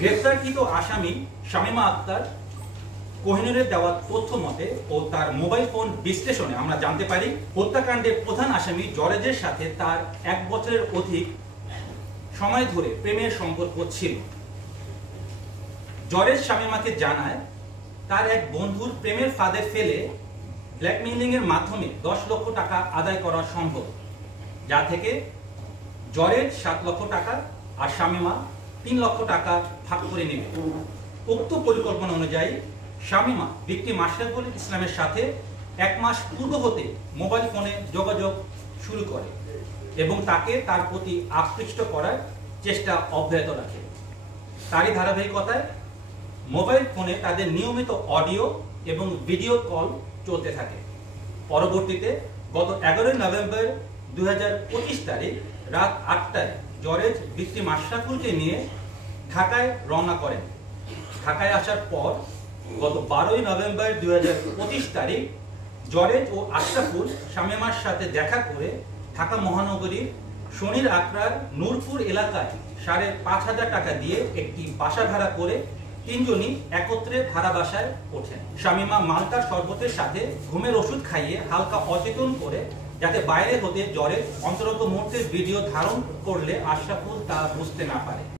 গ্রেফতারকৃত আসামি শামীমা আক্তার কোহিনূরের দেওয়া তথ্য মতে ও তার মোবাইল ফোন বিশ্লেষণে আমরা জানতে পারি হত্যাকাণ্ডের প্রধান আসামি জরেজের সাথে তার 1 বছরের অধিক সময় ধরে প্রেমের সম্পর্ক ছিল। জরেজ শামীমাকে জানায় তার এক বন্ধুর প্রেমের ফাঁদে ফেলে ব্ল্যাকমেইলিং এর মাধ্যমে 10 লক্ষ টাকা আদায় করা সম্ভব, যা থেকে জরেজ 7 লক্ষ টাকা আর শামীমা 3 লক্ষ টাকা ভাগ করে নেবে। উক্ত পরিকল্পনা অনুযায়ী শামীমা ভিকটিম আশরাফুল ইসলামের সাথে 1 মাস পূর্ব হতে মোবাইল ফোনে যোগাযোগ শুরু করে এবং তাকে তার প্রতি আকৃষ্ট করার চেষ্টা অব্যাহত রাখে। তারই ধারাবাহিকতায় মোবাইল ফোনে তাদের নিয়মিত অডিও এবং ভিডিও কল চলতে থাকে। পরবর্তীতে গত 11 নভেম্বর 2025 তারিখ রাত 8টায় জরেজ ভিকটিম আশরাফুলকে নিয়ে ঢাকায় রওনা করেন। ঢাকায় আসার পর গত 12 নভেম্বর 2025 তারিখ জরেজ ও আশরাফুল শামীমার সাথে দেখা করে ঢাকা মহানগরীর শনির আকরার নূরপুর এলাকায় 5,500 টাকা দিয়ে একটি বাসা ভাড়া করে তিনজনই একত্রে ভাড়া বাসায় ওঠেন। শামীমা মালটার শরবতের সাথে ঘুমের ওষুধ খাইয়ে হালকা অচেতন করে যাতে বাইরে হতে জরেজ অন্তরঙ্গ মুহূর্তের ভিডিও ধারণ করলে আশরাফুল তা বুঝতে না পারে।